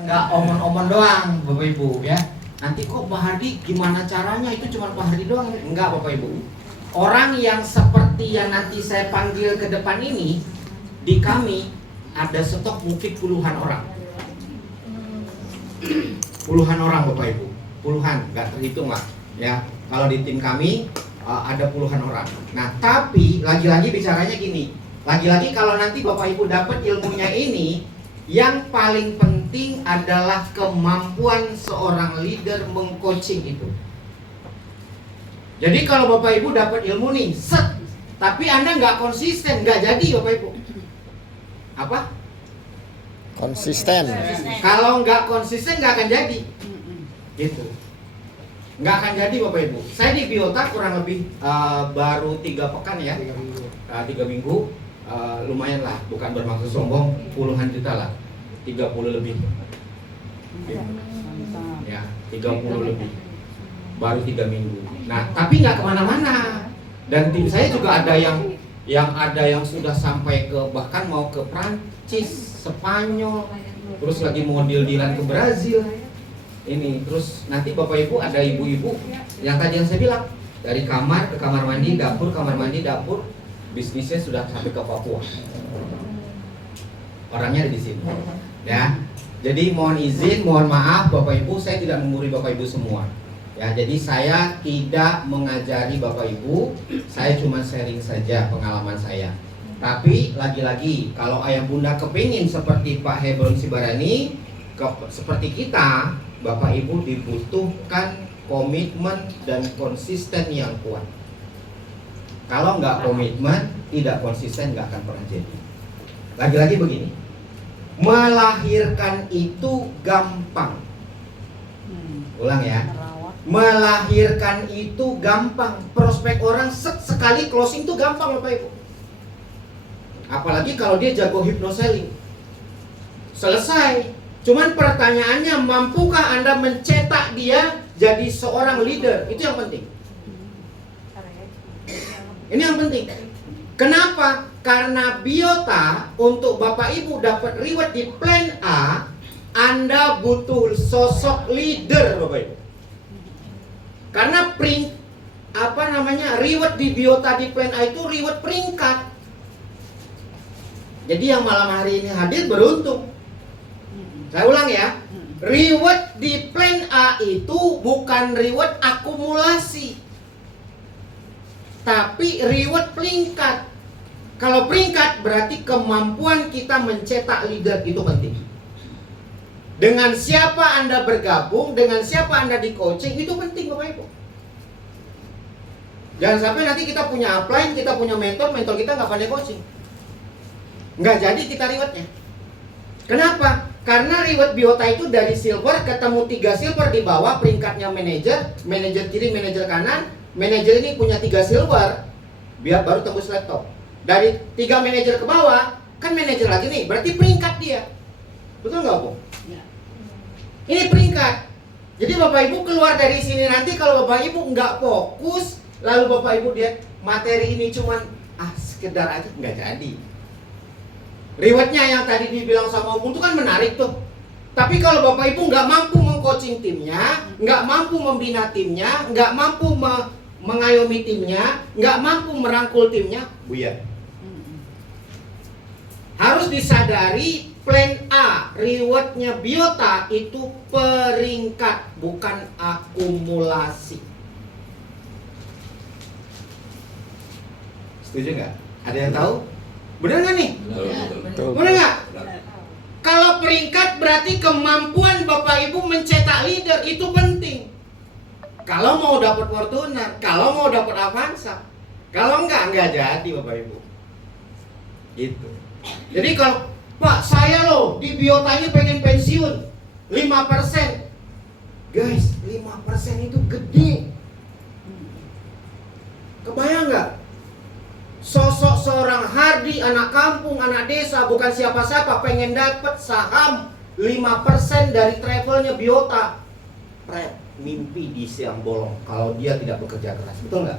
Nggak omon-omon doang Bapak Ibu ya. Nanti kok Pak Hardi gimana caranya, itu cuma Pak Hardi doang. Enggak Bapak Ibu. Orang yang seperti yang nanti saya panggil ke depan ini, di kami ada stok mungkin puluhan orang. Puluhan orang Bapak Ibu. Puluhan, nggak terhitung lah ya. Kalau di tim kami ada puluhan orang. Nah tapi lagi-lagi bicaranya gini. Lagi-lagi kalau nanti Bapak Ibu dapat ilmunya ini, yang paling penting adalah kemampuan seorang leader mengcoaching itu. Jadi kalau Bapak Ibu dapat ilmu nih, set, tapi Anda nggak konsisten, nggak jadi Bapak Ibu. Apa? Konsisten. Kalau nggak konsisten nggak akan jadi. Gitu. Nggak akan jadi Bapak Ibu. Saya di Biota kurang lebih baru 3 pekan ya. 3 minggu. Lumayan lah, bukan bermaksud sombong, puluhan juta lah, 30 lebih ya, 30 lebih baru 3 minggu. Nah tapi nggak kemana-mana, dan tim saya juga ada yang sudah sampai ke, bahkan mau ke Prancis, Spanyol, terus lagi mau deal-dealan ke Brazil ini. Terus nanti Bapak Ibu ada ibu-ibu yang tadi yang saya bilang, dari kamar ke kamar mandi, dapur, kamar mandi, dapur, bisnisnya sudah sampai ke Papua. Orangnya ada di sini. Ya. Jadi mohon izin, mohon maaf Bapak Ibu, saya tidak menggurui Bapak Ibu semua. Ya, jadi saya tidak mengajari Bapak Ibu, saya cuma sharing saja pengalaman saya. Tapi lagi-lagi kalau ayah bunda kepingin seperti Pak Hebron Sibarani, seperti kita, Bapak Ibu dibutuhkan komitmen dan konsisten yang kuat. Kalau nggak komitmen, tidak konsisten, nggak akan pernah jadi. Lagi-lagi begini, melahirkan itu gampang. Ulang ya, melahirkan itu gampang. Prospek orang sekali closing itu gampang Bapak Ibu. Apalagi kalau dia jago hypnoselling, selesai. Cuman pertanyaannya, mampukah Anda mencetak dia jadi seorang leader? Itu yang penting. Ini yang penting. Kenapa? Karena Biota untuk Bapak Ibu dapat reward di plan A, Anda butuh sosok leader Bapak Ibu. Karena reward di Biota di plan A itu reward peringkat. Jadi yang malam hari ini hadir beruntung. Saya ulang ya. Reward di plan A itu bukan reward akumulasi, tapi reward peringkat. Kalau peringkat berarti kemampuan kita mencetak leader itu penting. Dengan siapa Anda bergabung, dengan siapa Anda di coaching, itu penting Bapak Ibu. Jangan sampai nanti kita punya upline, kita punya mentor kita nggak pandai coaching, nggak jadi kita rewardnya. Kenapa? Karena reward Biota itu dari silver ketemu 3 silver di bawah, peringkatnya manajer kiri, manajer kanan. Manajer ini punya 3 silver, biar baru tembus laptop. Dari 3 manajer ke bawah, kan manajer lagi nih, berarti peringkat dia. Betul nggak Bu? Ya. Ini peringkat. Jadi Bapak Ibu keluar dari sini nanti, kalau Bapak Ibu nggak fokus, lalu Bapak Ibu lihat materi ini cuman sekedar aja, nggak jadi. Rewardnya yang tadi dibilang sama Om itu kan menarik tuh. Tapi kalau Bapak Ibu nggak mampu mengcoaching timnya, nggak mampu membina timnya, nggak mampu mengayomi timnya, nggak mampu merangkul timnya, buyar. Harus disadari plan A, rewardnya Biota itu peringkat, bukan akumulasi. Setuju nggak? Ada yang tahu? Benar nggak nih? Betul. Benar nggak? Kalau peringkat berarti kemampuan Bapak Ibu mencetak leader itu penting. Kalau mau dapat Fortuner, kalau mau dapat Avanza, kalau enggak jadi Bapak Ibu. Gitu. Jadi kalau Pak saya loh di Biota ini pengen pensiun 5%. Guys, 5% itu gede. Kebayang nggak? Sosok seorang Hardi, anak kampung, anak desa, bukan siapa-siapa, pengen dapat saham 5% dari travelnya Biota. Mimpi di siang bolong kalau dia tidak bekerja keras, betul nggak?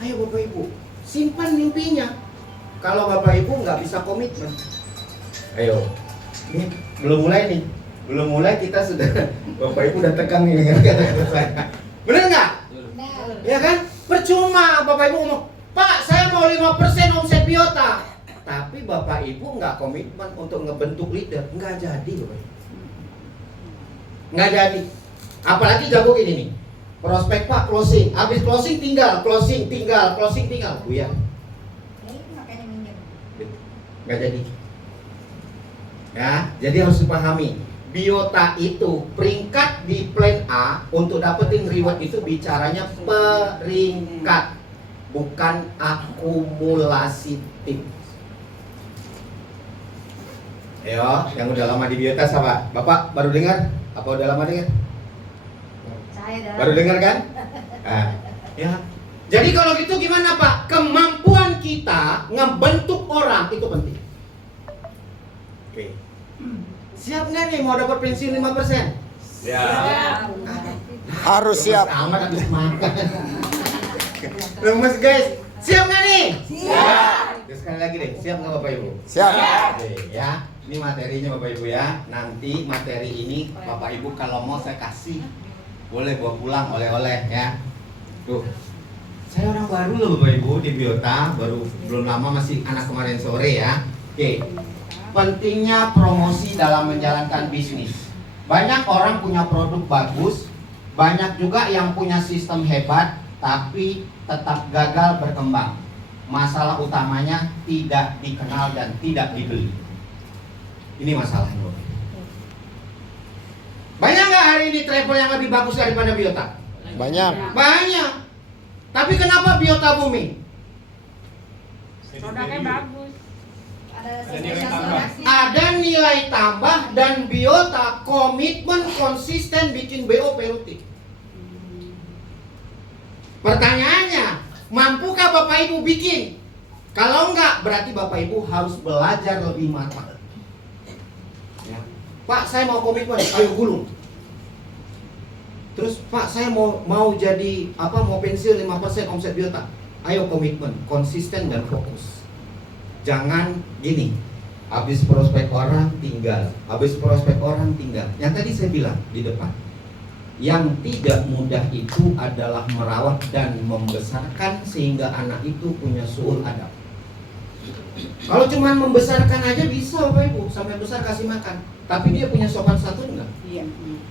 Ayo Bapak Ibu, simpan mimpinya. Kalau Bapak Ibu nggak bisa komitmen, ayo, ini belum mulai nih. Belum mulai kita sudah Bapak Ibu udah tegang nih dengan kata-kata saya. Bener nggak? Ya kan? Percuma Bapak Ibu ngomong, Pak saya mau 5% omset Biota, tapi Bapak Ibu nggak komitmen untuk ngebentuk leader, nggak jadi Bapak Ibu. Nggak jadi. Apalagi jago gini nih, prospek Pak closing, habis closing tinggal, closing tinggal, Bu ya. Nggak jadi. Ya, jadi harus dipahami. Biota itu peringkat di plan A untuk dapetin reward itu bicaranya peringkat, bukan akumulasi tim. Ayo, yang udah lama di Biota siapa? Bapak baru dengar? Apa udah lama dengar? Baru dengar kan? Nah, ya. Jadi kalau gitu gimana Pak? Kemampuan kita ngebentuk orang itu penting. Oke. Siap nggak nih mau dapat pensiun 5%? Ya. Harus siap. Amat habis makan. Lemes guys. Siap nggak nih? Siap. Terus sekali lagi deh. Siap nggak Bapak Ibu? Siap. Oke, ya. Ini materinya Bapak Ibu ya. Nanti materi ini Bapak Ibu kalau mau saya kasih, boleh bawa pulang oleh-oleh ya. Tuh. Saya orang baru loh Bapak Ibu di Biota, baru belum lama, masih anak kemarin sore ya. Oke. Pentingnya promosi dalam menjalankan bisnis. Banyak orang punya produk bagus, banyak juga yang punya sistem hebat, tapi tetap gagal berkembang. Masalah utamanya tidak dikenal dan tidak dibeli. Ini masalahnya. Banyak nggak hari ini travel yang lebih bagus daripada Biota? Banyak. Banyak. Tapi kenapa Biota booming? Produknya bagus. Ada nilai tambah dan Biota komitmen konsisten bikin BO rutin. Pertanyaannya, mampukah Bapak Ibu bikin? Kalau enggak, berarti Bapak Ibu harus belajar lebih matang. Ya. Pak, saya mau komitmen, ayo gulung. Terus Pak, saya mau jadi mau pensiun 5% omset Biota. Ayo komitmen, konsisten dan fokus. Jangan gini, habis prospek orang tinggal, Yang tadi saya bilang di depan, yang tidak mudah itu adalah merawat dan membesarkan sehingga anak itu punya suul adab. Kalau cuma membesarkan aja bisa Bapak Ibu, sampai besar kasih makan, tapi dia punya sopan santun enggak? Iya.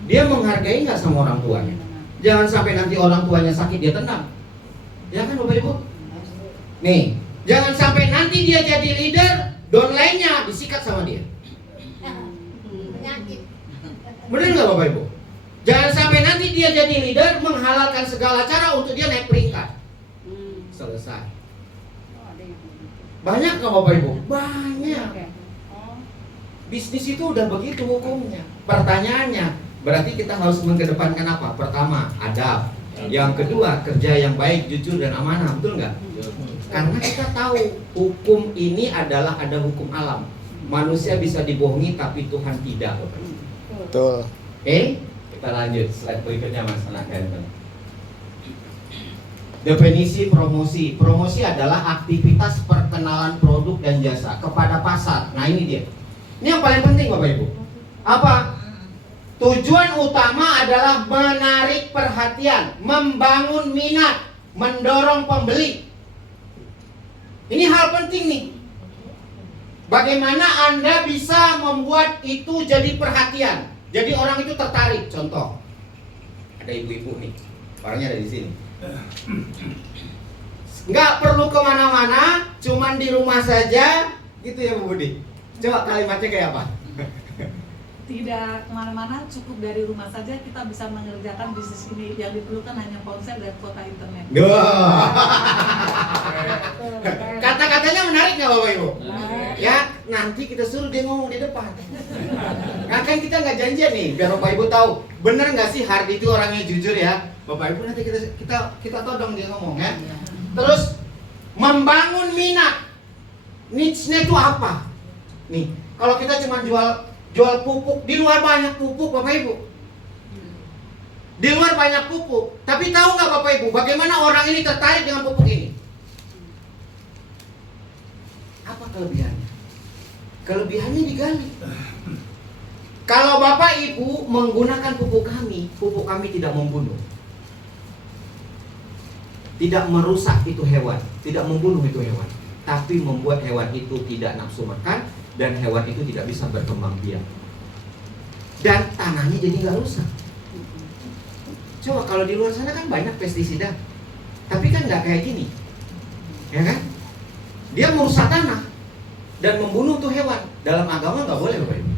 Dia menghargai nggak sama orang tuanya? Jangan sampai nanti orang tuanya sakit dia tenang. Ya kan Bapak Ibu? Nih, jangan sampai nanti dia jadi leader, downline-nya disikat sama dia. Penyakit. Benar nggak Bapak Ibu? Jangan sampai nanti dia jadi leader menghalalkan segala cara untuk dia naik peringkat. Selesai. Banyak nggak Bapak Ibu? Banyak. Bisnis itu udah begitu hukumnya. Pertanyaannya, berarti kita harus mengedepankan apa? Pertama, adab. Yang kedua, kerja yang baik, jujur dan amanah. Betul nggak? Karena kita tahu hukum ini adalah ada hukum alam. Manusia bisa dibohongi tapi Tuhan tidak. Betul. Oke, kita lanjut slide berikutnya Mas anak ganteng. Definisi promosi. Promosi adalah aktivitas perkenalan produk dan jasa kepada pasar. Nah ini dia. Ini yang paling penting Bapak Ibu. Apa? Tujuan utama adalah menarik perhatian, membangun minat, mendorong pembeli. Ini hal penting nih. Bagaimana Anda bisa membuat itu jadi perhatian, jadi orang itu tertarik. Contoh, ada ibu-ibu nih, orangnya ada di sini. Nggak perlu kemana-mana, cuman di rumah saja, gitu ya Bu Budi. Coba kalimatnya kayak apa? Tidak kemana-mana, cukup dari rumah saja kita bisa mengerjakan bisnis ini. Yang diperlukan hanya ponsel dan kuota internet. Kata-katanya menarik nggak Bapak Ibu? Ya, nanti kita suruh dia ngomong di depan. Nah kan kita nggak janjian nih, biar Bapak Ibu tahu. Bener nggak sih Hardi itu orangnya jujur ya? Bapak Ibu nanti kita todong dia ngomong ya. Terus membangun minat. Niche-nya itu apa? Nih, kalau kita cuma jual pupuk, di luar banyak pupuk Bapak Ibu. Di luar banyak pupuk. Tapi tahu nggak Bapak Ibu, bagaimana orang ini tertarik dengan pupuk ini? Apa kelebihannya? Kelebihannya digali. Kalau Bapak Ibu menggunakan pupuk kami tidak membunuh. Tidak merusak itu hewan, tidak membunuh itu hewan, tapi membuat hewan itu tidak nafsu makan dan hewan itu tidak bisa berkembang biak. Dan tanahnya jadi nggak rusak. Coba kalau di luar sana kan banyak pestisida, tapi kan nggak kayak gini, ya kan? Dia merusak tanah dan membunuh tuh hewan. Dalam agama nggak boleh, Bapak Ibu,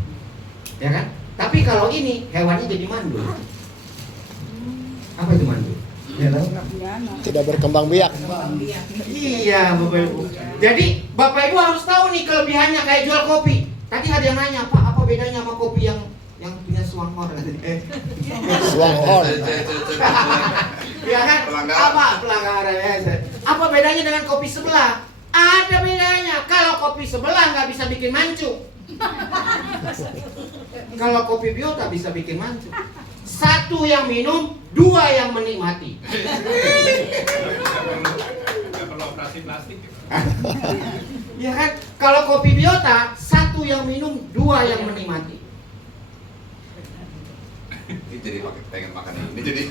ya kan? Tapi kalau ini hewannya jadi mandul. Apa itu mandul? Ya, Tidak berkembang biak. iya, Bapak Ibu. Jadi Bapak Ibu harus tahu nih kelebihannya kayak jual kopi. Tadi ada yang nanya, Pak, apa bedanya sama kopi yang punya suanghor? Suanghor. Ya kan? Apa pelanggarannya? Apa bedanya dengan kopi sebelah? Ada bedanya. Kalau kopi sebelah nggak bisa bikin mancung. Kalau kopi biota bisa bikin mancung. Satu yang minum, dua yang menikmati. Nggak perlu operasi plastik. Ya kan? Kalau kopi biota, satu yang minum, dua yang menikmati. Ini jadi pengen makan ini jadi.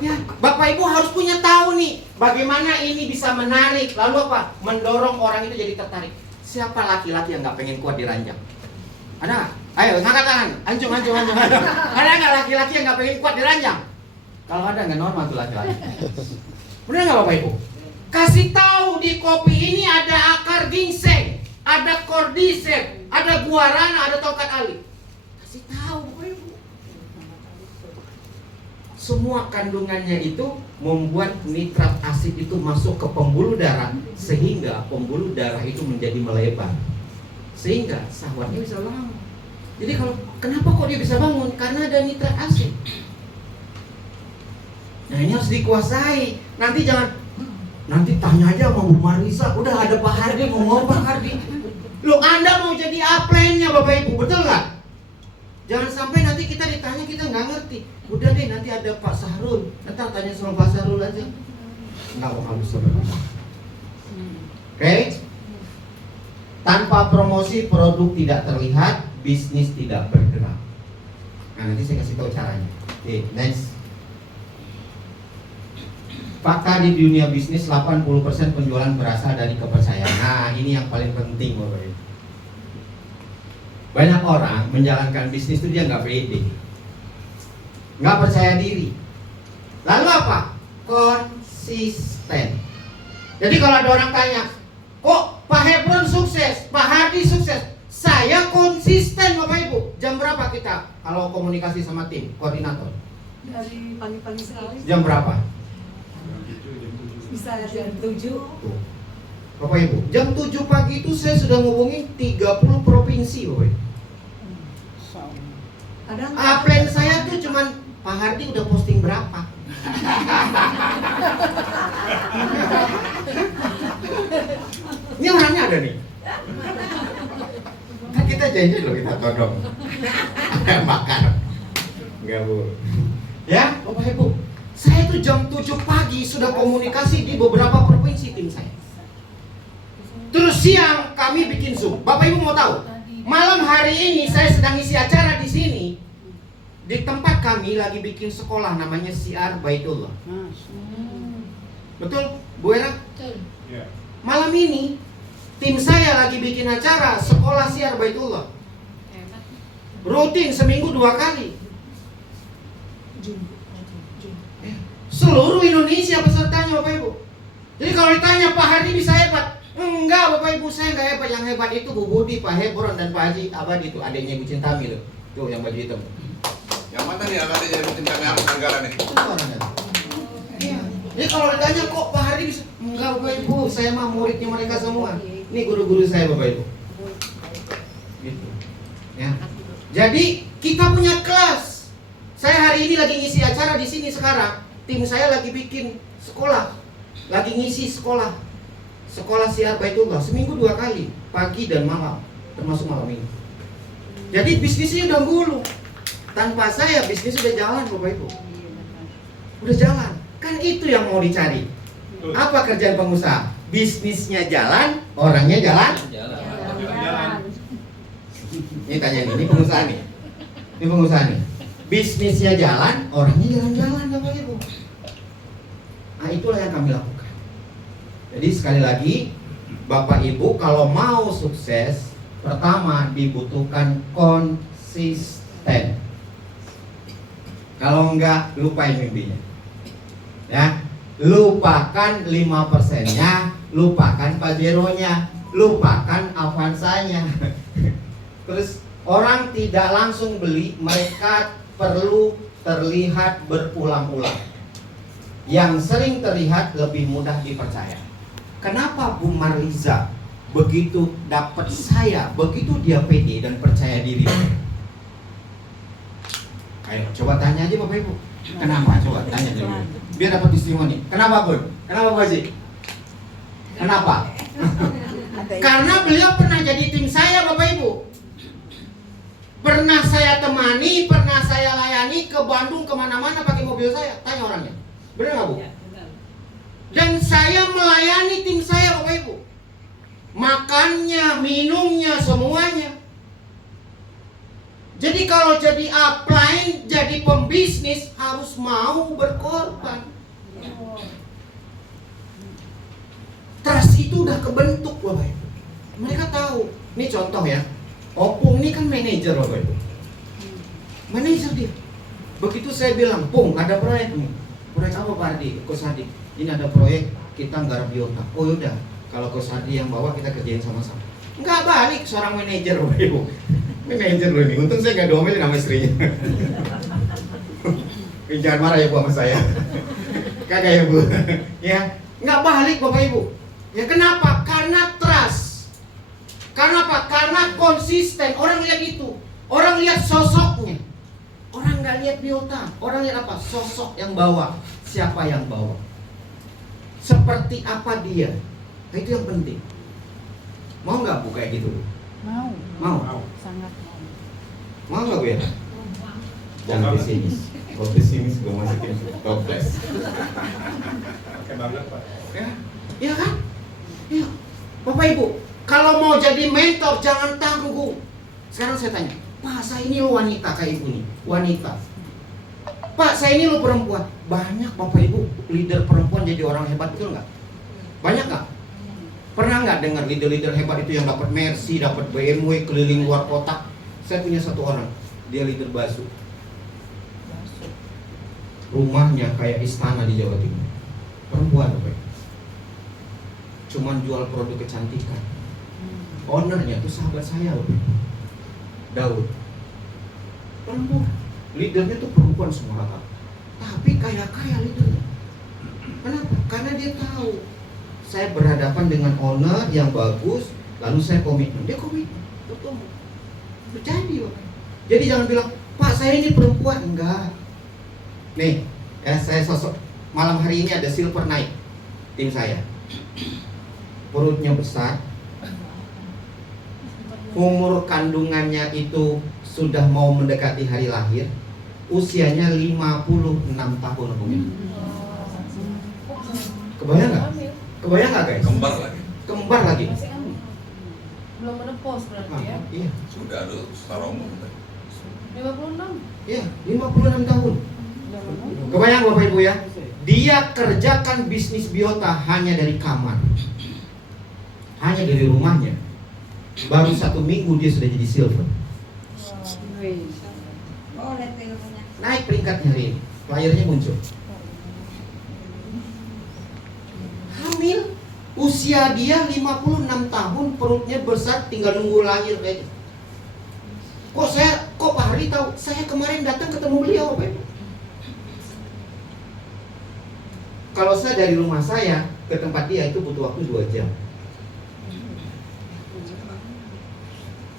Ya, Bapak Ibu harus punya tahu nih bagaimana ini bisa menarik, lalu apa? Mendorong orang itu jadi tertarik. Siapa laki-laki yang nggak pengen kuat di ranjang? Ada nggak? Ayo, ngangkat tangan. Ancung. Ada nggak laki-laki yang nggak pengen kuat di ranjang? Kalau ada nggak normal tuh laki-laki. Benar nggak Bapak Ibu? Kasih tahu di kopi ini ada akar ginseng, ada cordyceps, ada guarana, ada tongkat ali. Kasih tahu Bapak Ibu. Semua kandungannya itu membuat nitrat asid itu masuk ke pembuluh darah sehingga pembuluh darah itu menjadi melebar sehingga syahwatnya bisa bangun. Jadi kalau kenapa kok dia bisa bangun? Karena ada nitrat asid. Nah ini harus dikuasai. Nanti tanya aja sama Bu Marisa. Udah ada Pak Hardi, mau ngomong Pak Hardi. Loh Anda mau jadi upline-nya Bapak Ibu, betul nggak? Jangan sampai nanti kita ditanya kita nggak ngerti. Udah deh nanti ada Pak Sahrul. Nanti tanya sama Pak Sahrul aja. Nggak mau halus sebenarnya. Oke? Tanpa promosi produk tidak terlihat, bisnis tidak bergerak. Nah nanti saya kasih tahu caranya. Oke, next. Fakta di dunia bisnis 80% penjualan berasal dari kepercayaan. Nah ini yang paling penting Bapak Ibu. Banyak orang menjalankan bisnis itu dia nggak pede, nggak percaya diri. Lalu apa? Konsisten. Jadi kalau ada orang tanya, kok Pak Hebron sukses, Pak Hardi sukses? Saya konsisten Bapak Ibu. Jam berapa kita kalau komunikasi sama tim koordinator? Dari pagi-pagi sekali Jam berapa? bisa jam 7. Tuh. Bapak Ibu, jam 7 pagi itu saya sudah ngomongin 30 provinsi Bapak Ibu. Upline saya tuh cuman Pak Hardi udah posting berapa? Ini orangnya ada nih. Kan kita janji loh kita todong. Makan. Enggak Bu. Ya, Bapak Ibu. Saya tuh jam 7 pagi sudah komunikasi di beberapa provinsi tim saya. Terus siang kami bikin Zoom. Bapak Ibu mau tahu? Malam hari ini saya sedang isi acara di sini. Di tempat kami lagi bikin sekolah namanya Syiar Baitullah. Betul, Bu Era? Malam ini tim saya lagi bikin acara sekolah Syiar Baitullah. Rutin seminggu 2 kali. Seluruh Indonesia pesertanya Bapak Ibu. Jadi kalau ditanya Pak Hardi bisa hebat, enggak Bapak Ibu, saya enggak hebat. Yang hebat itu Bu Budi, Pak Hebron dan Pak Haji Abadi itu adiknya Ibu Cintami loh. Tuh yang baju hitam. Yang mana nih adiknya Ibu Cintami Anggara nih? Itu orangnya. Iya. Jadi kalau ditanya kok Pak Hardi bisa, enggak Bapak Ibu, saya mah muridnya mereka semua. Ini guru-guru saya Bapak Ibu. Gitu. Ya. Jadi kita punya kelas. Saya hari ini lagi ngisi acara di sini sekarang. Tim saya lagi bikin sekolah, lagi ngisi sekolah Syiar Baitullah seminggu 2 kali, pagi dan malam, termasuk malam ini. Jadi bisnisnya udah gulung. Tanpa saya bisnis udah jalan Bapak Ibu. Udah jalan. Kan itu yang mau dicari. Apa kerjaan pengusaha? Bisnisnya jalan, orangnya jalan. Jalan. Ini tanya ini pengusaha nih. Ini pengusaha nih. Bisnisnya jalan, orangnya jalan-jalan Bapak Ibu. Nah, itulah yang kami lakukan. Jadi sekali lagi, Bapak Ibu kalau mau sukses, pertama dibutuhkan konsisten. Kalau enggak, lupain mimpinya. Ya, lupakan 5%-nya, lupakan Pajero-nya, lupakan Avanza-nya. Terus orang tidak langsung beli, mereka perlu terlihat berulang-ulang. Yang sering terlihat lebih mudah dipercaya. Kenapa Bu Marliza begitu dapat saya, begitu dia pede dan percaya diri? Ayo coba tanya aja Bapak Ibu. Kenapa? Coba tanya dulu. Biar dapat testimoni. Kenapa Bun? Kenapa Bu Haji? Kenapa? Karena beliau pernah jadi tim saya Bapak Ibu. Pernah saya temani, pernah saya layani ke Bandung kemana-mana pakai mobil saya. Tanya orangnya. Benar nggak Bu? Dan saya melayani tim saya Bapak Ibu. Makannya, minumnya, semuanya. Jadi kalau jadi upline, jadi pembisnis harus mau berkorban. Trust itu udah kebentuk Bapak Ibu. Mereka tahu. Ini contoh ya. Opung ini kan manajer Bapak Ibu. Manajer dia. Begitu saya bilang, Pung ada proyek nih. Proyek apa Pak Ardi? Coach Hadi. Ini ada proyek kita garap biota. Oh yaudah, kalau Coach Hadi yang bawa kita kerjain sama-sama. Enggak balik seorang manajer Bapak Ibu. Manajer loh ini. Untung saya nggak domelin sama istrinya. Jangan marah ya Bu sama saya. Kagak ya Bu. Ya, nggak balik Bapak Ibu. Ya kenapa? Karena trust. Karena apa? Karena konsisten. Orang lihat itu. Orang lihat sosoknya. Orang nggak lihat biota. Orang lihat apa? Sosok yang bawa. Siapa yang bawa? Seperti apa dia? Nah, itu yang penting. Mau nggak Bu kayak gitu? Mau. Mau. Sangat mau. Mau nggak Bu ya? Jangan pesimis. Kalau pesimis gue masukin toples. Oke banget Pak. Ya, iya kan? Iya. Bapak Ibu, kalau mau jadi mentor jangan tanggung. Sekarang saya tanya, Pak saya ini lo wanita kayak Ibu nih, wanita. Pak saya ini lo perempuan. Banyak Bapak Ibu leader perempuan jadi orang hebat, betul nggak? Banyak nggak? Pernah nggak dengar leader-leader hebat itu yang dapat Mercy, dapat BMW, keliling luar kota? Saya punya satu orang, dia leader bakso. Rumahnya kayak istana di Jawa Timur. Perempuan Bapak Ibu. Cuman jual produk kecantikan. Ownernya tuh sahabat saya Bapak Ibu. Daud. Perempuan. Leadernya tuh perempuan semua rata. Tapi kaya-kaya leadernya. Kenapa? Karena dia tahu saya berhadapan dengan owner yang bagus, lalu saya komitmen. Dia komitmen, bertemu. Terjadi Bapak. Jadi jangan bilang, Pak saya ini perempuan. Enggak. Nih, ya saya sosok malam hari ini ada silver naik tim saya. Perutnya besar. Umur kandungannya itu sudah mau mendekati hari lahir. Usianya 56 tahun mungkin. Kebayang nggak? Kebayang nggak guys? Kembar lagi. Kembar lagi. Belum menepos berarti ya. Iya, Sudah ada Saromo. 56. iya, 56 tahun. Kebayang Bapak Ibu ya? Dia kerjakan bisnis biota hanya dari kamar. Hanya dari rumahnya. Baru 1 minggu dia sudah jadi silver. Naik peringkatnya hari ini. Flyernya muncul. Hamil. Usia dia 56 tahun, perutnya besar, tinggal nunggu lahir kayak gitu. Kok Pak Hari tahu? Saya kemarin datang ketemu beliau Bapak Ibu. Kalau saya dari rumah saya ke tempat dia itu butuh waktu 2 jam.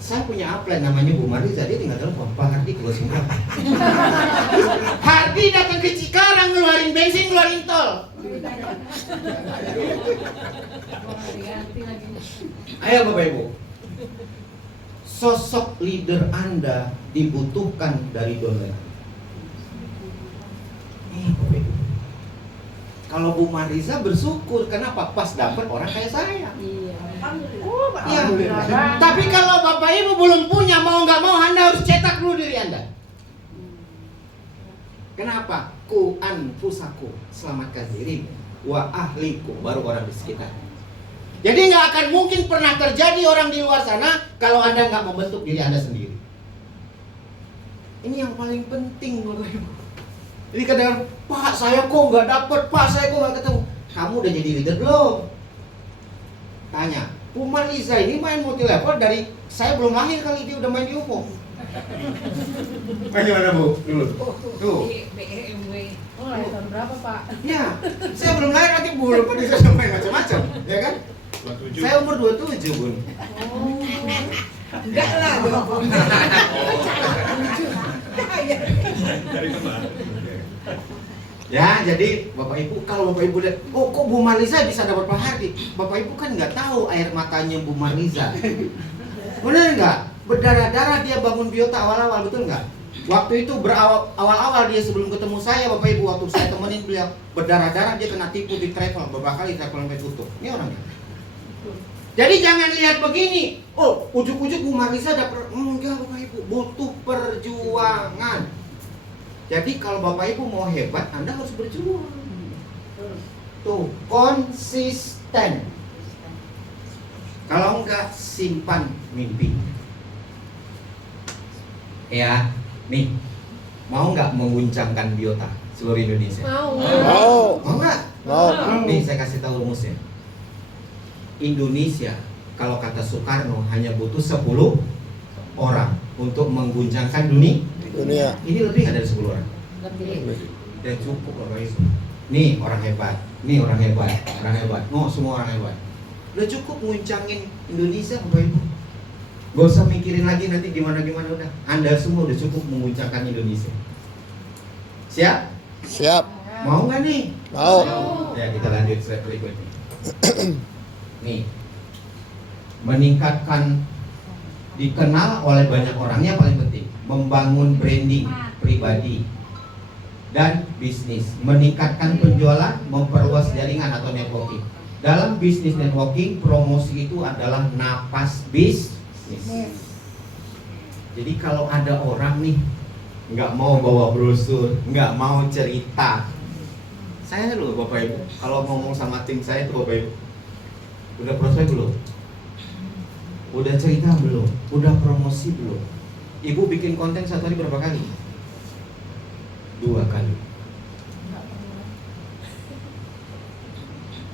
Saya punya upline namanya Bu Marliza, dia tinggal telepon, Pak Hardi closing berapa? Hardi datang ke Cikarang ngeluarin bensin, ngeluarin tol. Ayo Bapak Ibu, sosok leader Anda dibutuhkan dari donor. Bapak Ibu. Kalau Bu Mariza bersyukur, kenapa? Pas dapat orang kayak saya. Iya. Iya. Tapi kalau Bapak Ibu belum punya, mau nggak mau Anda harus cetak dulu diri Anda. Kenapa? Ku anfusaku, selamatkan dirimu, wa ahliku, baru orang di sekitar. Jadi nggak akan mungkin pernah terjadi orang di luar sana kalau Anda nggak membentuk diri Anda sendiri. Ini yang paling penting Bapak Ibu. Jadi kadang, Pak saya kok nggak dapet, Pak saya kok nggak ketemu. Kamu udah jadi leader belum? Tanya, Bu Mariza ini main multi level dari saya belum lahir kali dia udah main di UFO. Gimana Bu? Dulu. Tuh. BMW. Oh, lahir tahun berapa, Pak? Ya, saya belum lahir nanti Bu lupa dia sudah main macam-macam, ya kan? 27. Saya umur 27 Bun. Oh. Enggak lah, Dari kemana? Ya, jadi Bapak Ibu, kalau Bapak Ibu lihat, oh kok Bu Mariza bisa dapat Pahardi? Bapak Ibu kan nggak tahu air matanya Bu Mariza. Benar nggak? Berdarah-darah dia bangun biota awal-awal, betul nggak? Waktu itu awal-awal dia sebelum ketemu saya, Bapak Ibu, waktu saya temenin beliau, berdarah-darah dia kena tipu di travel, beberapa kali travel sampai tutup. Ini orangnya. Jadi jangan lihat begini, oh ujuk-ujuk Bu Mariza dapat, enggak Bapak Ibu, butuh perjuangan. Jadi kalau Bapak Ibu mau hebat, Anda harus berjuang. Tuh, konsisten. Kalau enggak, simpan mimpi. Ya, nih, mau nggak mengguncangkan biota seluruh Indonesia? Mau. Mau nggak? Mau. Nih, saya kasih tahu rumusnya. Indonesia, kalau kata Soekarno, hanya butuh 10 orang untuk mengguncangkan dunia. Ini lebih nggak dari 10 orang? Lebih. Ya cukup Bapak Ibu. Nih orang hebat, nih orang hebat, orang hebat. No, semua orang hebat. Udah cukup nguncangin Indonesia Bapak Ibu. Gak usah mikirin lagi nanti gimana-gimana udah. Anda semua udah cukup menguncangkan Indonesia. Siap? Siap. Mau nggak nih? Mau. Ya kita lanjut slide berikutnya. Nih, meningkatkan dikenal oleh banyak orangnya paling penting. Membangun branding pribadi dan bisnis, meningkatkan penjualan, memperluas jaringan atau networking. Dalam bisnis networking, promosi itu adalah napas bisnis. Jadi kalau ada orang nih nggak mau bawa brosur, nggak mau cerita, saya loh Bapak Ibu, kalau ngomong sama tim saya tuh Bapak Ibu, udah prospek belum? Udah cerita belum? Udah promosi belum? Ibu bikin konten satu hari berapa kali? 2 kali.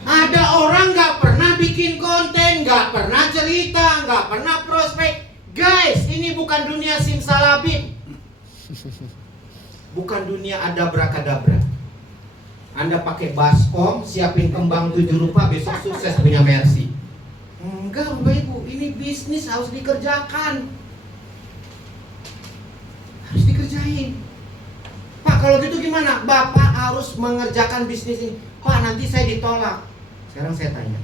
Ada orang nggak pernah bikin konten, nggak pernah cerita, nggak pernah prospek. Guys, ini bukan dunia simsalabim. Bukan dunia adabrakadabra. Anda pakai baskom, siapin kembang 7 rupa, besok sukses punya Mercy. Enggak Bapak Ibu, ini bisnis harus dikerjakan. Harus dikerjain. Pak kalau gitu gimana? Bapak harus mengerjakan bisnis ini. Pak nanti saya ditolak. Sekarang saya tanya,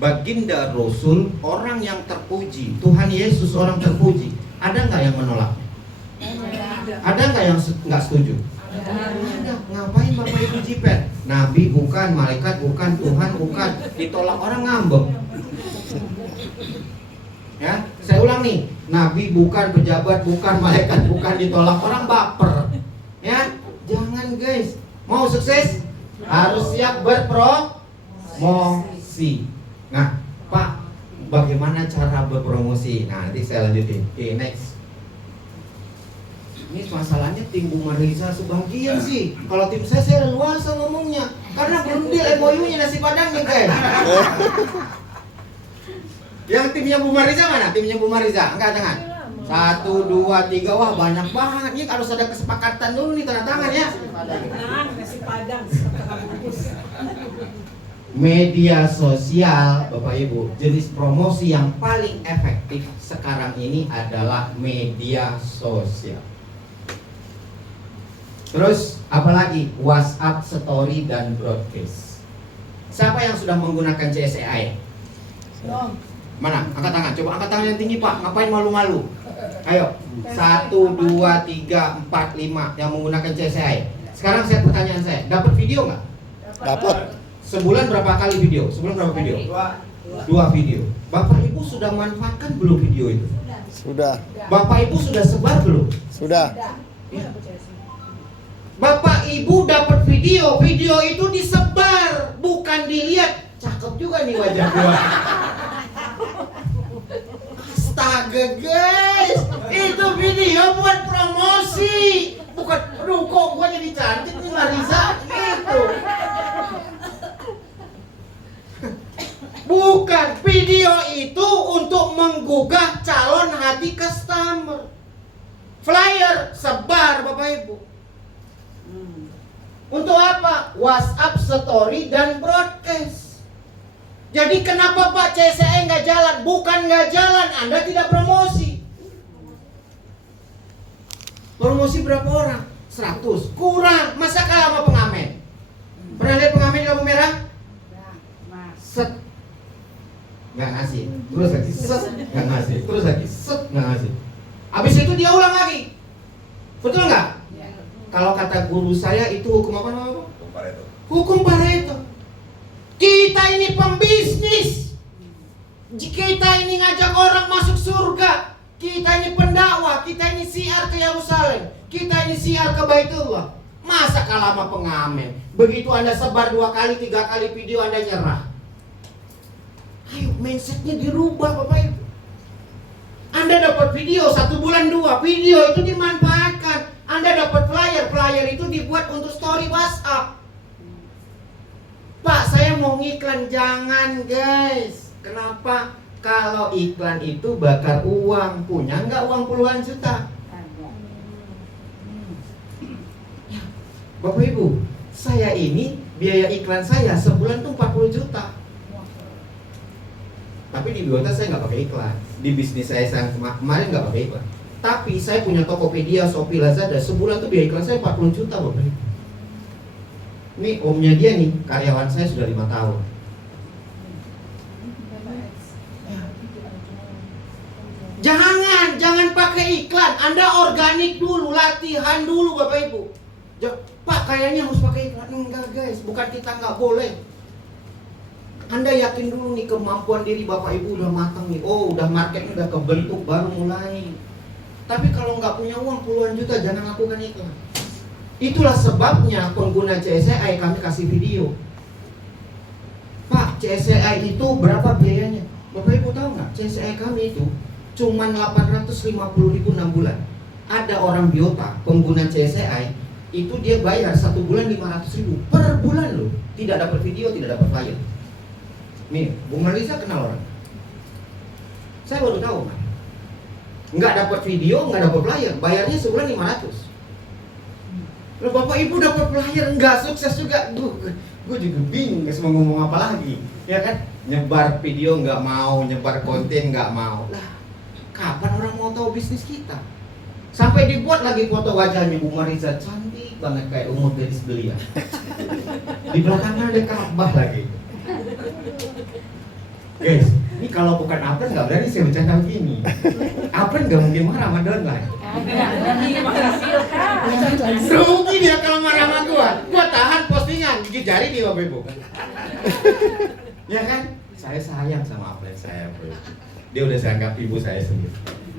Baginda Rasul, orang yang terpuji, Tuhan Yesus orang terpuji, ada nggak yang menolaknya? Ada nggak yang nggak setuju? Ada. Ngapain Bapak Ibu jiper? Nabi bukan, malaikat bukan, Tuhan bukan, ditolak orang ngambek. Ya, saya ulang nih, Nabi bukan, pejabat bukan, malaikat bukan, ditolak orang baper. Ya, jangan guys. Mau sukses harus siap berpromosi. Nah, Pak, bagaimana cara berpromosi? Nah, nanti saya lanjutin. Oke, next. Ini masalahnya tim Bu Mariza sebagian sih. Kalau tim saya leluasa ngomongnya. Karena belum deal MOU-nya nasi padangnya guys. Yang timnya Bu Mariza mana? Timnya Bu Mariza? Enggak, jangan. 1, 2, 3, wah banyak banget. Ini harus ada kesepakatan dulu nih, tanda tangan ya. nasi padang setengah bungkus. Media sosial, Bapak Ibu, jenis promosi yang paling efektif sekarang ini adalah media sosial. Terus apalagi? WhatsApp, story, dan broadcast. Siapa yang sudah menggunakan CSAI? Mana? Angkat tangan. Coba angkat tangan yang tinggi Pak. Ngapain malu-malu? Ayo. 1, 2, 3, 4, 5 yang menggunakan CSAI. Sekarang saya pertanyaan saya, dapat video nggak? Dapat. Sebulan berapa kali video? Sebulan berapa video? 2 video. Bapak Ibu sudah manfaatkan belum video itu? Sudah. Bapak Ibu sudah sebar belum? Sudah. Bapak Ibu dapat video itu disebar, bukan dilihat. Cakep juga nih wajah gua. Astaga guys, itu video buat promosi, bukan. Aduh kok gua jadi cantik nih Marisa gitu. Bukan, video itu untuk menggugah calon hati customer. Flyer sebar Bapak Ibu. Untuk apa? WhatsApp story dan broadcast. Jadi kenapa Pak CSE nggak jalan? Bukan nggak jalan, Anda tidak promosi. Promosi berapa orang? 100. Kurang. Masa kalah sama pengamen? Pernah lihat pengamen di lampu merah? Set. Nggak ngasih. Terus lagi set. Nggak ngasih. Terus lagi set. Nggak ngasih. Habis itu dia ulang lagi. Betul nggak? Kalau kata guru saya itu hukum apa namanya? Pareto. Hukum Pareto. Kita ini pembisnis. Kita ini ngajak orang masuk surga. Kita ini pendakwah. Kita ini siar ke Yerusalem. Kita ini siar ke Baitullah. Masa kalah sama pengamen? Begitu Anda sebar 2 kali, 3 kali video Anda nyerah. Ayo mindsetnya dirubah Bapak Ibu. Anda dapat video 1 bulan 2 video itu dimanfaatkan. Anda dapat flyer itu dibuat untuk story WhatsApp. Pak, saya mau ngiklan, jangan guys. Kenapa? Kalau iklan itu bakar uang, punya nggak uang puluhan juta? Ya, Bapak Ibu, saya ini biaya iklan saya sebulan tuh 40 juta. Tapi di Biota saya nggak pakai iklan. Di bisnis saya kemarin nggak pakai iklan. Tapi saya punya Tokopedia, Shopee, Lazada. Sebulan tuh biaya iklan saya 40 juta Bapak Ibu. Ini omnya dia nih, karyawan saya sudah 5 tahun. Jangan pakai iklan. Anda organik dulu, latihan dulu Bapak Ibu. Pak, kayaknya harus pakai iklan. Enggak guys, bukan kita nggak boleh. Anda yakin dulu nih kemampuan diri Bapak Ibu udah matang nih. Oh, udah marketnya udah kebentuk, baru mulai. Tapi kalau nggak punya uang puluhan juta, jangan lakukan iklan. Itulah sebabnya pengguna CSI kami kasih video. Pak, CSI itu berapa biayanya? Bapak Ibu tahu nggak? CSI kami itu cuman 850.000 6 bulan. Ada orang Biota pengguna CSI itu dia bayar 1 bulan 500.000 per bulan loh. Tidak dapat video, tidak dapat flyer. Nih, Bu Marisa kenal orang. Saya baru tahu kan. Nggak dapat video, nggak dapat flyer, bayarnya sebulan 500. Loh Bapak Ibu dapat flyer, nggak sukses juga. Gue juga bingung, guys mau ngomong apa lagi, ya kan? Nyebar video nggak mau, nyebar konten nggak mau. Lah, kapan orang mau tahu bisnis kita? Sampai dibuat lagi foto wajahnya Bu Marisa, cantik banget kayak umur gadis belia. Di belakangnya ada Ka'bah lagi. Guys, ini kalau bukan Apren nggak berani saya bercanda begini. Apren nggak mungkin marah sama Donline. Rugi dia kalau marah sama gua tahan postingan, gigit jari nih Bapak Ibu. Ya kan? Saya sayang sama Apren saya. Dia udah saya anggap ibu saya sendiri.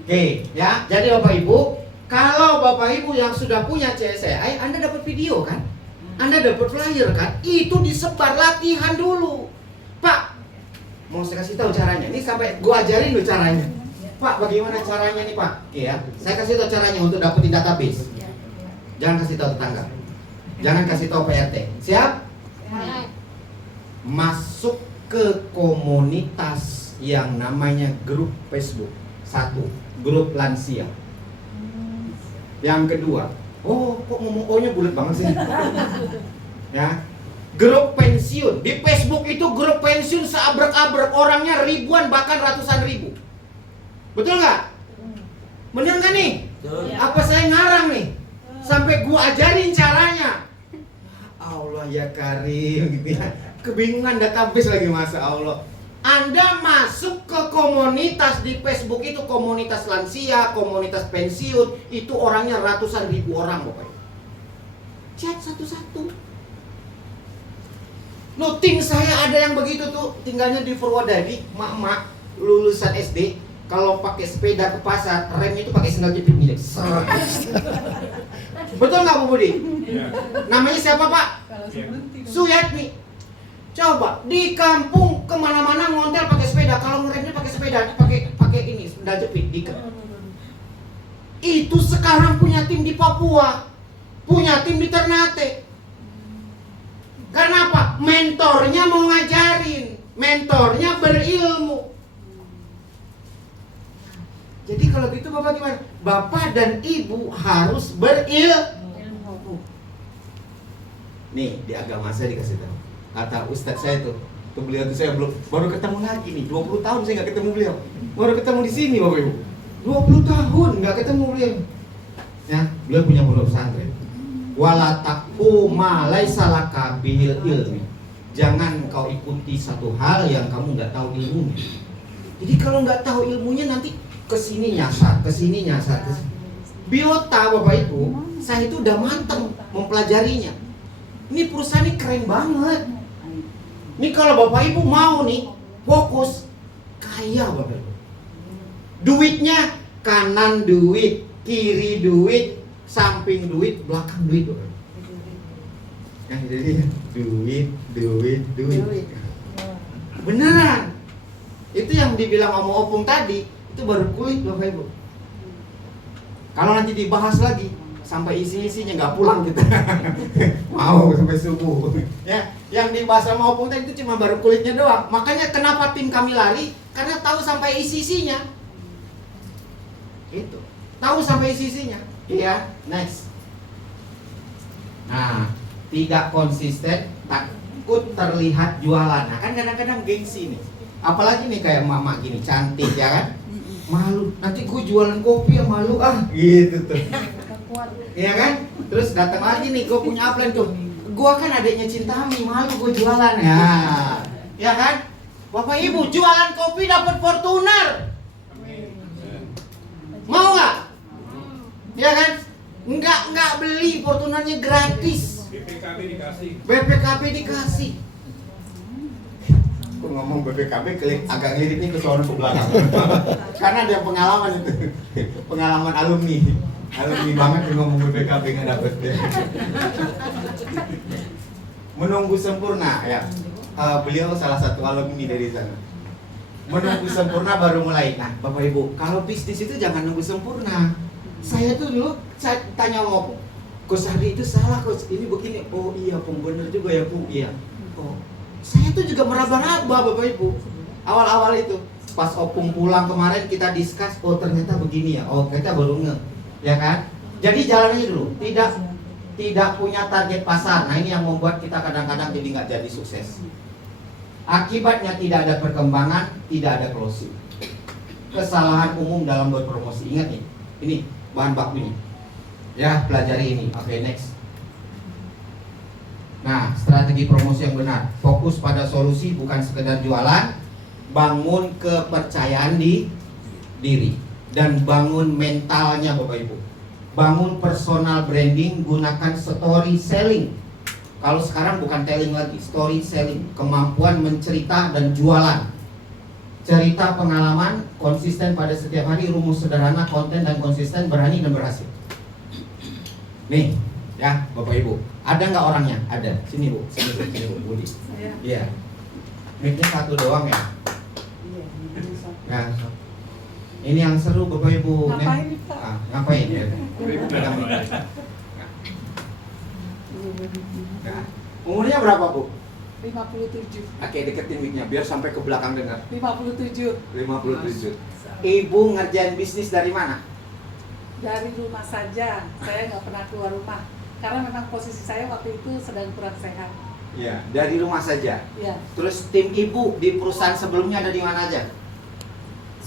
Oke, ya. Jadi Bapak Ibu, kalau Bapak Ibu yang sudah punya CSI, Anda dapat video kan? Anda dapat flyer kan? Itu disebar, latihan dulu. Pak, mau saya kasih tahu caranya. Ini sampai gua ajarin dulu caranya. Pak, bagaimana caranya nih Pak? Oke ya, saya kasih tahu caranya untuk dapetin database. Jangan kasih tahu tetangga. Jangan kasih tahu PRT. Siap? Masuk ke komunitas yang namanya grup Facebook. 1, grup lansia. Yang kedua, oh kok ngomong O-nya bulat banget sih? Ya. Grup pensiun. Di Facebook itu grup pensiun seabrek-abrek, orangnya ribuan bahkan ratusan ribu. Betul nggak? Bener nggak nih? Apa saya ngarang nih? Sampai gua ajarin caranya. Allah ya Karim gitu ya. Kebingungan database lagi, masa Allah. Anda masuk ke komunitas di Facebook itu, komunitas lansia, komunitas pensiun, itu orangnya ratusan ribu orang Bapak. Chat satu-satu. Loh, tim saya ada yang begitu tuh, tinggalnya di Purwodadi, mak-mak lulusan SD, kalau pakai sepeda ke pasar, remnya itu pakai sendal jepit nih. Betul nggak Bu Budi? Iya. Namanya siapa Pak? Kalau berhenti. Suyatmi. Coba di kampung kemana-mana ngontel pakai sepeda, kalau ngeremnya pakai sepeda, pakai ini sendal jepit diikat. Itu sekarang punya tim di Papua, punya tim di Ternate. Karena apa? Mentornya mau ngajarin, mentornya berilmu. Jadi kalau gitu Bapak gimana? Bapak dan Ibu harus berilmu. Nih di agama saya dikasih tahu. Kata Ustadz saya tuh beliau tuh saya belum baru ketemu lagi nih. 20 tahun saya nggak ketemu beliau. Baru ketemu di sini Bapak Ibu. 20 tahun nggak ketemu beliau. Ya, beliau punya pondok pesantren. Wala taqu ma laisa laka bihil ilmi. Jangan kau ikuti satu hal yang kamu nggak tahu ilmunya. Jadi kalau nggak tahu ilmunya nanti kesini nyasar, kesini nyasar. Biota Bapak Ibu, saya itu udah manteng mempelajarinya. Ini perusahaan ini keren banget. Ini kalau Bapak Ibu mau nih fokus, kaya Bapak Ibu. Duitnya kanan duit, kiri duit, samping duit, belakang duit Bapak Ibu. Yang jadi duit. Beneran. Itu yang dibilang Om Opung tadi, itu baru kulit Bapak Ibu. Kalau nanti dibahas lagi sampai isi-isinya nggak pulang kita. Mau sampai subuh. Ya, yang dibahas sama Opung tadi itu cuma baru kulitnya doang. Makanya kenapa tim kami lari? Karena tahu sampai isi-isinya. Itu. Tahu sampai isi-isinya. Iya, next. Nah, tidak konsisten, takut terlihat jualan. Nah, kan kadang-kadang gengsi nih. Apalagi nih kayak mama gini, cantik ya kan? Malu, nanti gue jualan kopi ya malu gitu tuh. Iya kan? Terus datang lagi nih, gue punya upline tuh. Gue kan adiknya Cintami, malu gue jualan ya. Ya kan? Bapak Ibu jualan kopi dapat Fortuner. Mau nggak? Ya kan? Nggak beli, Fortunernya gratis. BPKB dikasih. Aku ngomong BPKB agak ngelirik nih ke sono ke belakang. Karena ada pengalaman itu. Pengalaman alumni banget yang ngomong BPKB nggak dapet deh. Menunggu sempurna ya. Beliau salah satu alumni dari sana. Menunggu sempurna baru mulai. Nah, Bapak Ibu, kalau bisnis itu jangan nunggu sempurna. Saya tuh dulu saya tanya sama Coach Ardi itu salah Coach, ini begini. Oh iya, Pung, bener juga ya Pung. Iya. Oh, saya tuh juga meraba-raba Bapak Ibu. Awal-awal itu pas Opung pulang kemarin kita discuss, oh ternyata begini ya. Oh, kita baru nge. Ya kan? Jadi jalan aja dulu. Tidak punya target pasar. Nah, ini yang membuat kita kadang-kadang jadi nggak jadi sukses. Akibatnya tidak ada perkembangan, tidak ada closing. Kesalahan umum dalam berpromosi. Ingat nih, ini bahan bakunya. Ya, pelajari ini. Oke, next. Nah, strategi promosi yang benar. Fokus pada solusi, bukan sekedar jualan. Bangun kepercayaan diri. Dan bangun mentalnya Bapak Ibu. Bangun personal branding, gunakan story selling. Kalau sekarang bukan telling lagi, story selling. Kemampuan mencerita dan jualan. Cerita pengalaman, konsisten pada setiap hari, rumus sederhana, konten dan konsisten, berani dan berhasil. Nih, ya Bapak Ibu, ada nggak orangnya? Ada. Sini Bu, sini Bu, Budi. Iya. Mic-nya satu doang ya. Nah, ini yang seru Bapak Ibu. Ngapain Pak? Ngapain ya? Nah, umurnya berapa Bu? 57. Oke, deketin mic-nya biar sampai ke belakang dengar. 57. 57. Ibu ngerjain bisnis dari mana? Dari rumah saja. Saya nggak pernah keluar rumah. Karena memang posisi saya waktu itu sedang kurang sehat. Iya, dari rumah saja. Ya, Terus tim Ibu di perusahaan sebelumnya ada di mana aja?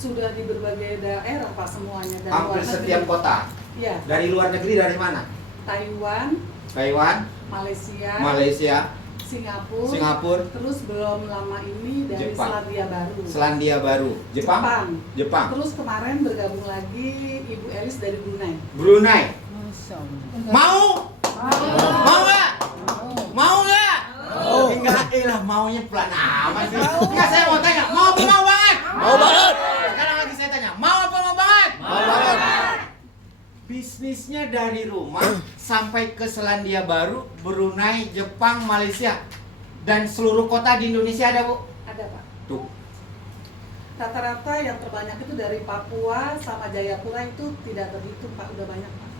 sudah di berbagai daerah Pak semuanya. Dari Hampir luar setiap negeri. kota. Ya, Dari luar negeri dari mana? Taiwan, Taiwan, Malaysia, Singapura, Singapura, terus belum lama ini dari Jepang. Selandia Baru. Selandia Baru, Jepang. Terus kemarin bergabung lagi Ibu Elis dari Brunei. Brunei. Mau? Mau nggak? Mau nggak? Enggak, Udah maunya pelan amat sih. Enggak, saya mau tanya, mau apa mau banget? Mau banget. Sekarang lagi saya tanya, mau apa mau banget? Mau banget. Bisnisnya dari rumah sampai ke Selandia Baru, Brunei, Jepang, Malaysia, dan seluruh kota di Indonesia ada, Bu? Ada Pak. Tuh. Rata-rata yang terbanyak itu dari Papua sama Jayapura itu tidak terhitung Pak, udah banyak Pak.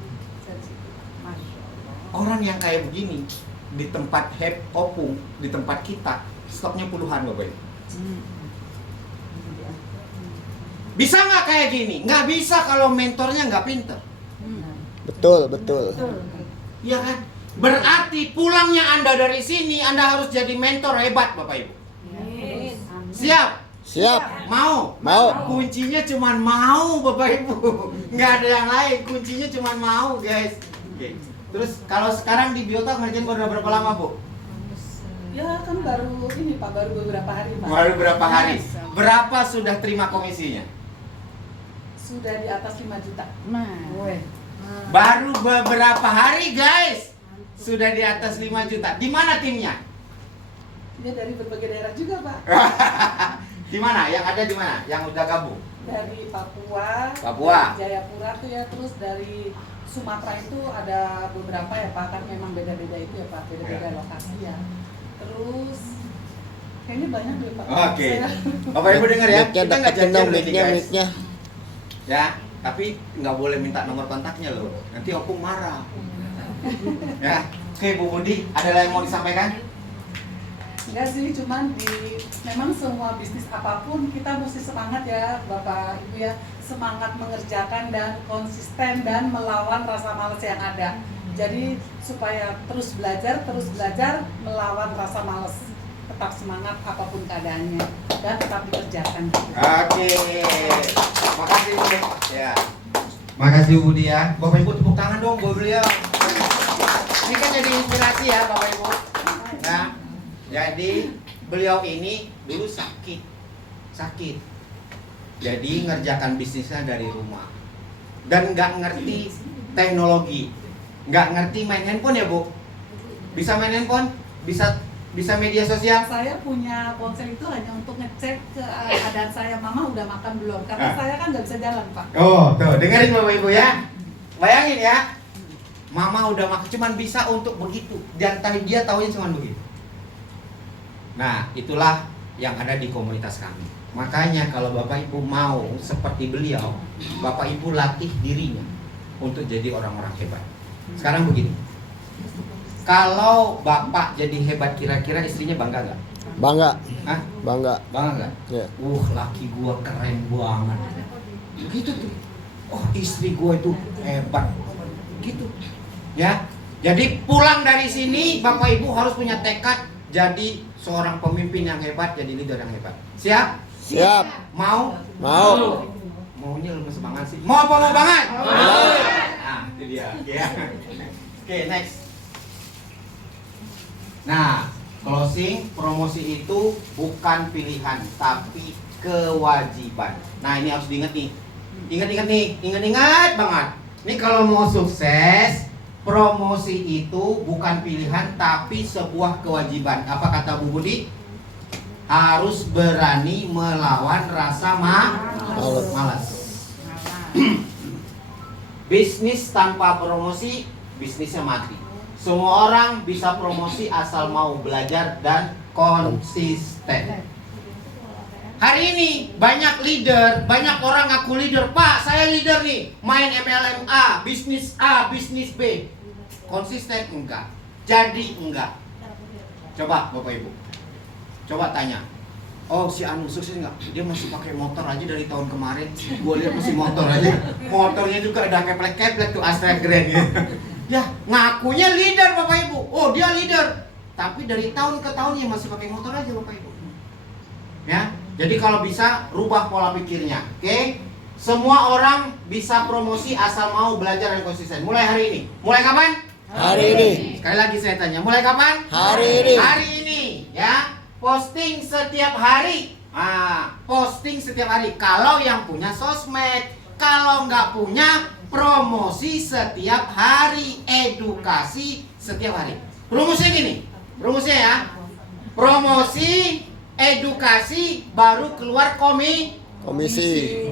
Dari situ. Masya Allah. Orang yang kayak begini di tempat opung, di tempat kita, stoknya puluhan, Bapak Ibu. Bisa nggak kayak gini? Nggak bisa kalau mentornya nggak pinter. Betul, betul. Iya kan? Berarti pulangnya Anda dari sini, Anda harus jadi mentor hebat, Bapak Ibu. Siap? Siap. Mau? Mau. Kuncinya cuman mau, Bapak Ibu. Nggak ada yang lain, kuncinya cuman mau, guys. Oke. Terus kalau sekarang di Biota ngerjain udah berapa lama, Bu? Ya kan baru ini Pak, baru beberapa hari Pak. Baru berapa hari? Berapa sudah terima komisinya? Sudah di atas 5 juta. Baru beberapa hari, guys. Sudah di atas 5 juta. Di mana timnya? Dia dari berbagai daerah juga Pak. Di mana? Yang ada di mana? Yang udah gabung? Dari Papua, Papua. dari Jayapura tuh ya, terus dari Sumatera itu ada beberapa ya Pak, kan memang beda-beda itu ya Pak, beda-beda Ya. lokasi ya. Terus kayaknya banyak deh Pak. Oke. Saya- Bapak Ibu dengar ya? Mic-nya Kita nggak deketin janjian dong, loh ini, mic-nya, guys. mic-nya. Ya, tapi nggak boleh minta nomor kontaknya loh. Nanti opung marah. Ya. Oke, Bu Budi, ada lagi yang mau disampaikan? Enggak sih, cuman memang semua bisnis apapun kita mesti semangat ya Bapak Ibu ya, semangat mengerjakan dan konsisten dan melawan rasa malas yang ada. Jadi supaya terus belajar melawan rasa malas, tetap semangat apapun keadaannya dan tetap dikerjakan. Oke. Makasih Bu. Ya. Makasih Bu Budi ya. Bapak Ibu tepuk tangan dong buat beliau. Ini kan jadi inspirasi ya Bapak Ibu. Nah, jadi beliau ini dulu sakit. Jadi ngerjakan bisnisnya dari rumah dan nggak ngerti teknologi, nggak ngerti main handphone ya Bu. Bisa main handphone, bisa media sosial. Saya punya ponsel itu hanya untuk ngecek keadaan saya, Mama udah makan belum? Karena saya kan nggak bisa jalan Pak. Oh, tuh dengerin Bapak Ibu ya. Bayangin ya, Mama udah makan, cuman bisa untuk begitu. Dan dia taunya cuman begitu. Nah, itulah yang ada di komunitas kami. Makanya kalau Bapak Ibu mau seperti beliau, Bapak Ibu latih dirinya untuk jadi orang-orang hebat. Sekarang begini, kalau Bapak jadi hebat, kira-kira istrinya bangga nggak? Bangga. Hah? Bangga. Bangga nggak? Ya. Laki gua keren banget. Gitu tuh. Oh, istri gua itu hebat. Gitu. Ya. Jadi pulang dari sini Bapak Ibu harus punya tekad jadi seorang pemimpin yang hebat, jadi leader yang hebat. Siap? Siap. Mau? Mau. Maunya lemes banget sih. Mau apa mau banget? Mau. Nah, itu dia. Ya. Oke, next. Nah, closing promosi itu bukan pilihan tapi kewajiban. Nah, ini harus diingat nih. Ingat-ingat nih, ingat-ingat banget. Nih kalau mau sukses, promosi itu bukan pilihan tapi sebuah kewajiban. Apa kata Bu Budi? Harus berani melawan rasa malas. Bisnis tanpa promosi, bisnisnya mati. Semua orang bisa promosi asal mau belajar dan konsisten. Hari ini banyak leader, banyak orang ngaku leader. Pak, saya leader nih, main MLM A, bisnis B. Konsisten enggak? Jadi enggak. Coba Bapak Ibu, coba tanya. Oh, si Anu sukses enggak? Dia masih pakai motor aja dari tahun kemarin. Gua lihat masih motor aja. Motornya juga udah keplek-keplek tuh Astra Grand gitu. Ya, ngakunya leader Bapak Ibu. Oh, dia leader. Tapi dari tahun ke tahun ya masih pakai motor aja Bapak Ibu. Ya, jadi kalau bisa rubah pola pikirnya. Oke? Semua orang bisa promosi asal mau belajar dan konsisten. Mulai hari ini. Mulai kapan? Hari ini. Sekali lagi saya tanya, mulai kapan? Hari ini. Hari ini, ya. Posting setiap hari. Posting setiap hari. Kalau yang punya sosmed, kalau nggak punya, promosi setiap hari, edukasi setiap hari. Rumusnya gini, rumusnya ya. Promosi, edukasi, baru keluar Komisi.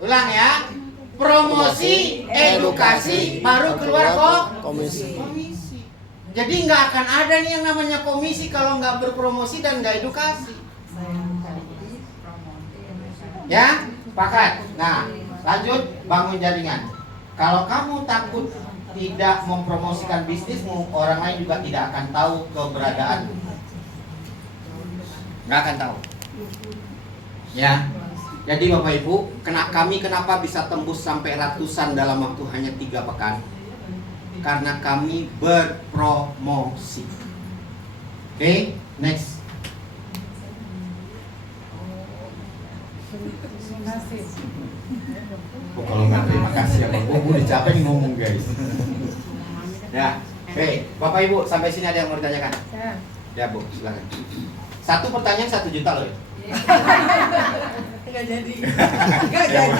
Ulang ya. Promosi, edukasi, baru keluar Komisi. komisi. Jadi nggak akan ada nih yang namanya komisi kalau nggak berpromosi dan nggak edukasi. Ya, pakat. Nah, lanjut bangun jaringan. Kalau kamu takut tidak mempromosikan bisnismu, orang lain juga tidak akan tahu keberadaanmu. Nggak akan tahu. Ya. Jadi Bapak Ibu, kami kenapa bisa tembus sampai ratusan dalam waktu hanya 3 pekan? Karena kami berpromosi. Oke, next. Terima kasih. Oh, kalau nggak terima kasih ya Bang, gue udah capek nih ngomong guys. Ya, oke, Bapak Ibu sampai sini ada yang mau ditanyakan? Ya. Ya Bu, silakan. Satu pertanyaan 1 juta loh ya. Nggak jadi. Enggak jadi.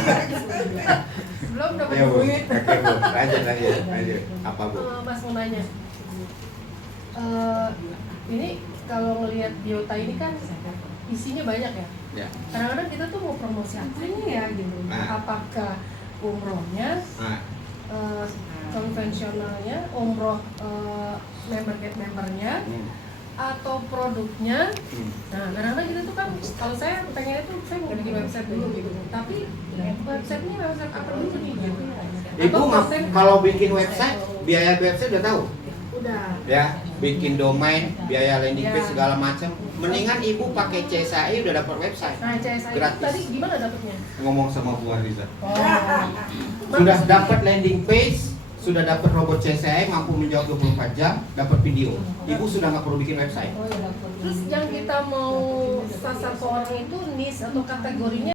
Belum dapat Ya Bu, duit. oke Bu, lanjut. Apa Bu? Mas mau nanya. Ini kalau ngelihat biota ini kan isinya banyak ya. Ya. Kadang-kadang kita tuh mau promosi apa ya gitu. Nah. Apakah umrohnya, Nah, konvensionalnya, umroh membernya, atau produknya. Nah, kadang-kadang kita tuh kan, kalau saya pengennya tuh saya mau bikin website dulu gitu. Tapi websitenya website apa dulu nih gitu. Ibu Atau nggak kalau bikin website, biaya website udah tahu? udah. Ya, bikin domain, biaya landing page Ya. segala macam. Mendingan Ibu pakai CSAI udah dapat website. Nah, CSI Gratis. tadi gimana dapetnya? Ngomong sama Bu Ariza. Oh. Sudah dapat landing page, sudah dapat robot CSAI mampu menjawab 24 jam, dapat video. Ibu sudah nggak perlu bikin website. Terus yang kita mau sasar ke orang itu niche atau kategorinya